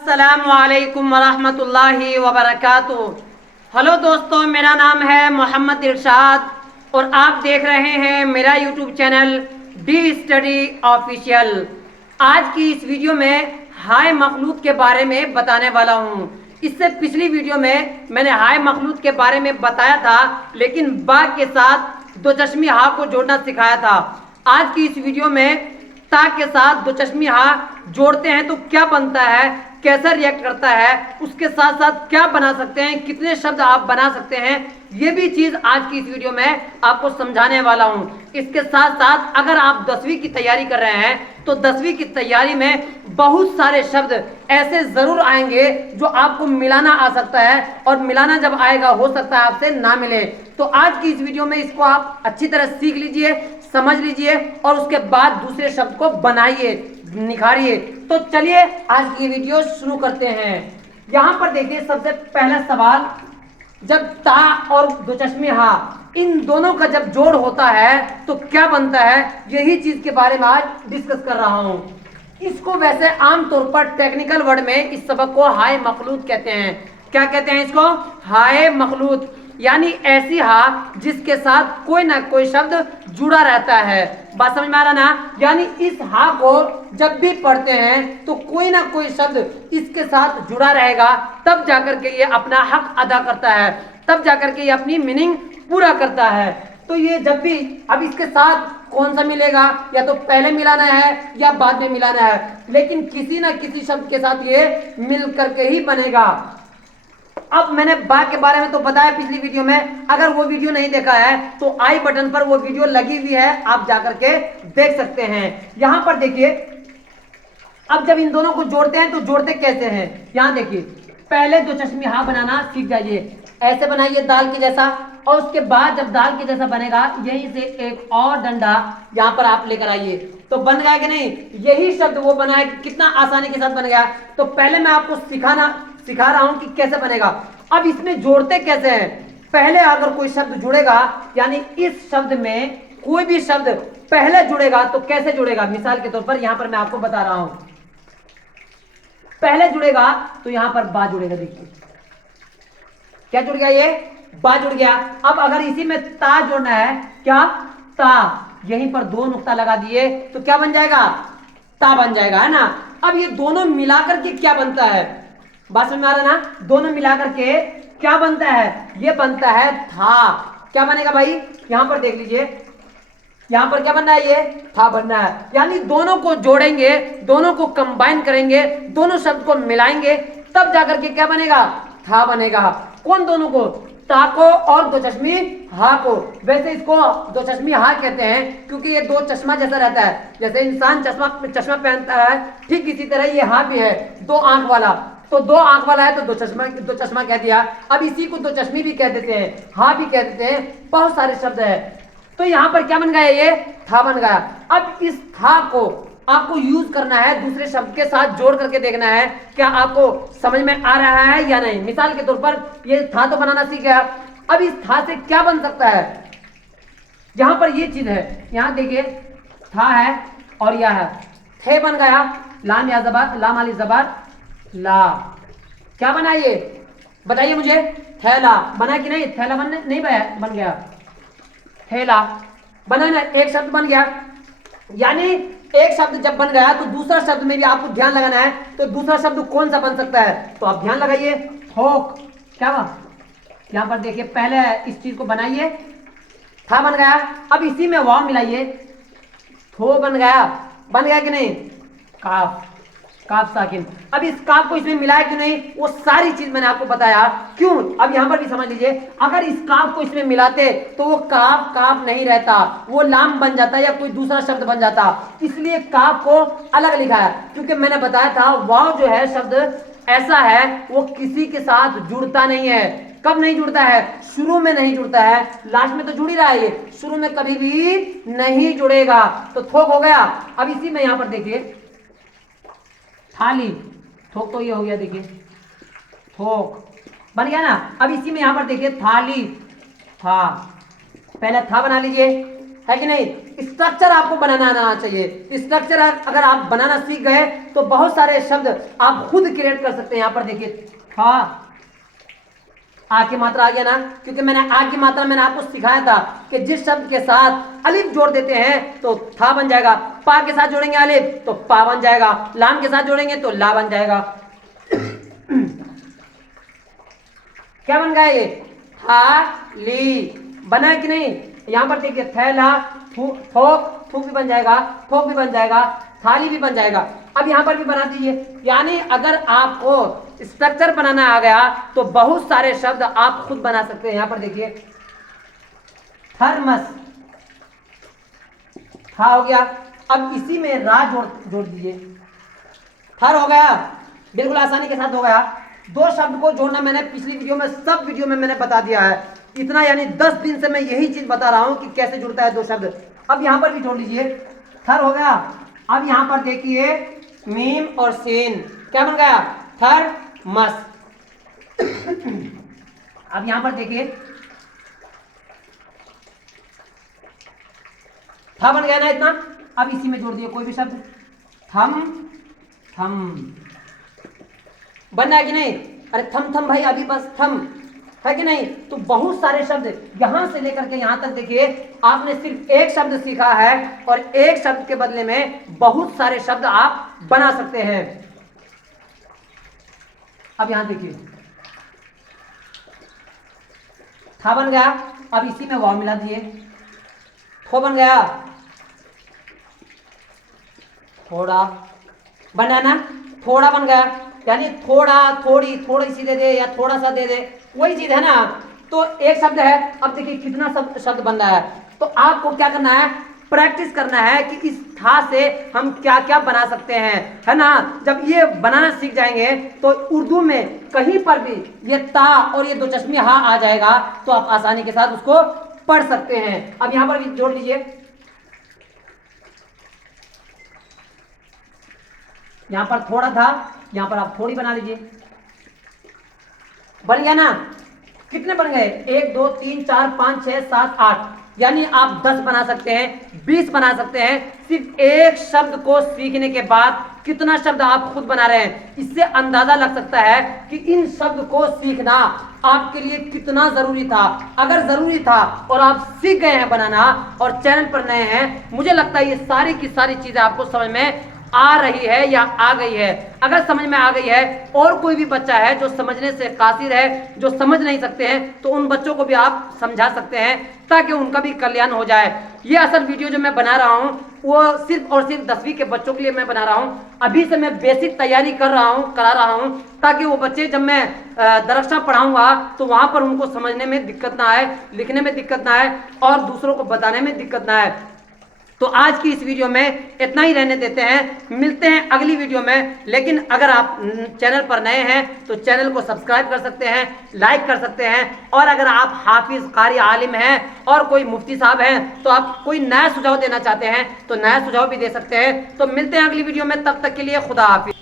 अस्सलामुअलैकुम वरहमतुल्लाहि वबरकातुहू। हेलो दोस्तों, मेरा नाम है मोहम्मद इरशाद और आप देख रहे हैं मेरा YouTube channel D study official. आज की इस वीडियो में हाय मखलूक के बारे में बताने वाला हूँ। इससे पिछली वीडियो में मैंने हाय मखलूक के बारे में बताया था, लेकिन बा के साथ दो चश्मी हा को जोड़ना सिखाया था। आज की इस वीडियो में ता के साथ दो चश्मी हा जोड़ते हैं तो क्या बनता है, कैसा रिएक्ट करता है, उसके साथ साथ क्या बना सकते हैं, कितने शब्द आप बना सकते हैं, ये भी चीज आज की इस वीडियो में आपको समझाने वाला हूं। इसके साथ साथ अगर आप 10वीं की तैयारी कर रहे हैं तो 10वीं की तैयारी में बहुत सारे शब्द ऐसे जरूर आएंगे जो आपको मिलाना आ सकता है, और मिलाना जब आएगा हो सकता है आपसे ना मिले। तो आज की इस वीडियो में इसको आप अच्छी तरह सीख लीजिए, समझ लीजिए और उसके बाद दूसरे शब्द को बनाइए, निखारिए। तो चलिए आज की वीडियो शुरू करते हैं। यहां पर देखिए, सबसे पहला सवाल, जब ता और दो चश्मे हा इन दोनों का जब जोड़ होता है तो क्या बनता है, यही चीज के बारे में आज डिस्कस कर रहा हूं। इसको वैसे आमतौर पर टेक्निकल वर्ड में इस सबक को हाय मखलूत कहते हैं। क्या कहते हैं इसको? हाय मखलूत, यानी ऐसी हा जिसके साथ कोई ना कोई शब्द जुड़ा रहता है। बात समझ में आ रहा ना? यानी इस हा को जब भी पढ़ते हैं तो कोई ना कोई शब्द इसके साथ जुड़ा रहेगा, तब जाकर के ये अपना हक अदा करता है, तब जाकर के ये अपनी मीनिंग पूरा करता है। तो ये जब भी, अब इसके साथ कौन सा मिलेगा, या तो पहले मिलाना है या बाद में मिलाना है, लेकिन किसी ना किसी शब्द के साथ ये मिल करके ही बनेगा। अब मैंने बा के बारे में तो बताया पिछली वीडियो में, अगर वो वीडियो नहीं देखा है तो आई बटन पर वो वीडियो लगी हुई है, आप जाकर के देख सकते हैं। यहां पर देखिए, अब जब इन दोनों को जोड़ते हैं तो जोड़ते कैसे हैं, यहां देखिए, पहले दो चश्मी हा बनाना सीख जाइए। ऐसे बनाइए दाल के जैसा, और उसके बाद जब दाल के जैसा बनेगा यहीं से एक और डंडा यहां पर आप लेकर आइए, तो बन गया कि नहीं? यही शब्द वो बनाया, कितना आसानी के साथ बन गया। तो पहले मैं आपको सिखा रहा हूं कि कैसे बनेगा। अब इसमें जोड़ते कैसे हैं? पहले अगर कोई शब्द जुड़ेगा, यानी इस शब्द में कोई भी शब्द पहले जुड़ेगा तो कैसे जुड़ेगा, मिसाल के तौर पर यहां पर मैं आपको बता रहा हूं। पहले जुड़ेगा तो यहां पर बा जुड़ेगा। देखिए क्या जुड़ गया, ये बा जुड़ गया। अब अगर इसी में ता जोड़ना है, क्या ता, यहीं पर दो नुक्ता लगा दिए तो क्या बन जाएगा? ता बन जाएगा, है ना? अब ये दोनों मिलाकर के क्या बनता है, बात समझ में आ रहा ना? दोनों मिलाकर के क्या बनता है? ये बनता है था। क्या बनेगा भाई? यहां पर देख लीजिए, यहां पर क्या बनना है? ये था बनना है। यानी दोनों को जोड़ेंगे, दोनों को कंबाइन करेंगे, दोनों शब्द को मिलाएंगे, तब जाकर के क्या बनेगा? था बनेगा। कौन दोनों को? ता को और दो चश्मी हा को। वैसे इसको दो चश्मी हा कहते हैं क्योंकि ये दो चश्मा जैसा रहता है। जैसे इंसान चश्मा पहनता है, ठीक इसी तरह ये हा भी है, दो आंख वाला। तो दो आंख वाला है तो दो चश्मा कह दिया। अब इसी को दो चश्मी भी कह देते हैं, हा भी कह देते हैं, बहुत सारे शब्द है। तो यहां पर क्या बन गया? ये था बन गया। अब इस था को आपको यूज करना है, दूसरे शब्द के साथ जोड़ करके देखना है क्या आपको समझ में आ रहा है या नहीं। मिसाल के तौर पर ये था तो बनाना सीख गया, अब इस था से क्या बन सकता है? यहां पर ये चीज है, यहां देखिए, था है और यह है, थे बन गया, लाम या जबर, लाम वाली जबर ला। क्या बना ये, बताइए मुझे? थैला बना कि नहीं? थैला नहीं बन गया, थैला बना ना, एक शब्द बन गया। यानी एक शब्द जब बन गया तो दूसरा शब्द में भी आपको ध्यान लगाना है। तो दूसरा शब्द कौन सा बन सकता है, तो आप ध्यान लगाइए, थोक। क्या हुआ? यहां पर देखिए, पहले इस चीज को बनाइए, था बन गया। अब इसी में वाव मिलाइए, थो बन गया कि नहीं? काफ, काफ साकिन। अब इस काफ को इसमें मिलाया कि नहीं, वो सारी चीज मैंने आपको बताया। क्यों? अब यहां पर भी समझ लीजिए, अगर इस काफ को इसमें मिलाते तो वो काफ काफ नहीं रहता, वो लाम बन जाता या कोई दूसरा शब्द बन जाता। इसलिए काफ को अलग लिखा है, क्योंकि मैंने बताया था वाव जो है शब्द ऐसा है, वो किसी के साथ जुड़ता नहीं है। कब नहीं जुड़ता है? शुरू में नहीं जुड़ता है, लास्ट में तो जुड़ ही रहा है, ये शुरू में कभी भी नहीं जुड़ेगा। तो थोक हो गया। अब इसी में यहां पर देखिए, थाली, थोक तो ये हो गया, देखिए थोक बन गया ना। अब इसी में यहां पर देखिए, थाली, था, पहले था बना लीजिए, है कि नहीं? स्ट्रक्चर आपको बनाना आना चाहिए। स्ट्रक्चर अगर आप बनाना सीख गए तो बहुत सारे शब्द आप खुद क्रिएट कर सकते हैं। यहां पर देखिए था, आ की मात्रा आ गया ना, क्योंकि मैंने आ की मात्रा मैंने आपको सिखाया था कि जिस शब्द के साथ अलिफ जोड़ देते हैं तो था बन जाएगा, पा के साथ जोड़ेंगे अलिफ तो पा बन जाएगा, लाम के साथ जोड़ेंगे तो ला बन जाएगा। क्या बन गया ये? थाली बना है कि नहीं? यहां पर देखिए थैला, थोक, थूक भी बन जाएगा, थोक भी बन जाएगा, थाली भी बन जाएगा। अब यहां पर भी बना दीजिए। यानी अगर आपको स्ट्रक्चर बनाना आ गया तो बहुत सारे शब्द आप खुद बना सकते हैं। यहां पर देखिए थर्मस, था हो गया। अब इसी में रा जोड़ दीजिए, थर हो गया, बिल्कुल आसानी के साथ हो गया। दो शब्द को जोड़ना मैंने पिछली वीडियो में, सब वीडियो में मैंने बता दिया है इतना, यानी 10 दिन से मैं यही चीज बता रहा हूं कि कैसे जुड़ता है दो शब्द। अब यहां पर भी जोड़ लीजिए, थर हो गया। अब यहां पर देखिए मीम और सीन, क्या बन गया? थर मस। अब यहां पर देखिए था बन गया ना इतना। अब इसी में जोड़ दिए कोई भी शब्द, थम, थम बनना है कि नहीं? अरे थम थम भाई, अभी बस थम, है कि नहीं? तो बहुत सारे शब्द यहां से लेकर के यहां तक देखिए आपने सिर्फ एक शब्द सीखा है और एक शब्द के बदले में बहुत सारे शब्द आप बना सकते हैं। अब यहां देखिए था बन गया। अब इसी में वाव मिला दिए, थो बन गया, थोड़ा बना ना, थोड़ा बन गया। यानी थोड़ा, थोड़ी, थोड़ी सी दे दे या थोड़ा सा दे दे, वही चीज है ना। तो एक शब्द है, अब देखिए कितना शब्द बन रहा है। तो आपको क्या करना है? प्रैक्टिस करना है कि इस था से हम क्या क्या बना सकते हैं, है ना। जब ये बनाना सीख जाएंगे तो उर्दू में कहीं पर भी ये ता और ये दो चश्मे हा आ जाएगा तो आप आसानी के साथ उसको पढ़ सकते हैं। अब यहां पर भी जोड़ लीजिए, यहां पर थोड़ा था, यहां पर आप थोड़ी बना लीजिए, बन गया ना। कितने बन गए? 1 2 3 4 5 6 7 8, यानी आप 10 बना सकते हैं, 20 बना सकते हैं। सिर्फ एक शब्द को सीखने के बाद कितना शब्द आप खुद बना रहे हैं, इससे अंदाजा लग सकता है कि इन शब्द को सीखना आपके लिए कितना जरूरी था। अगर जरूरी था और आप सीख गए हैं बनाना और चैनल पर नए हैं, मुझे लगता है ये सारी की सारी चीजें आपको समझ में आ रही है या आ गई है। अगर समझ में आ गई है और कोई भी बच्चा है जो समझने से कासिर है, जो समझ नहीं सकते हैं, तो उन बच्चों को भी आप समझा सकते हैं ताकि उनका भी कल्याण हो जाए। ये असल वीडियो जो मैं बना रहा हूँ वो सिर्फ और सिर्फ 10वीं के बच्चों के लिए मैं बना रहा हूँ। अभी से मैं बेसिक तैयारी करा रहा हूँ ताकि वो बच्चे जब मैं दरक्षा पढ़ाऊंगा तो वहां पर उनको समझने में दिक्कत ना आए, लिखने में दिक्कत ना आए और दूसरों को बताने में दिक्कत ना आए। तो आज की इस वीडियो में इतना ही रहने देते हैं, मिलते हैं अगली वीडियो में। लेकिन अगर आप चैनल पर नए हैं तो चैनल को सब्सक्राइब कर सकते हैं, लाइक कर सकते हैं, और अगर आप हाफिज कारी आलिम हैं और कोई मुफ्ती साहब हैं तो आप कोई नया सुझाव देना चाहते हैं तो नया सुझाव भी दे सकते हैं। तो मिलते हैं अगली वीडियो में, तब तक के लिए खुदा हाफिज।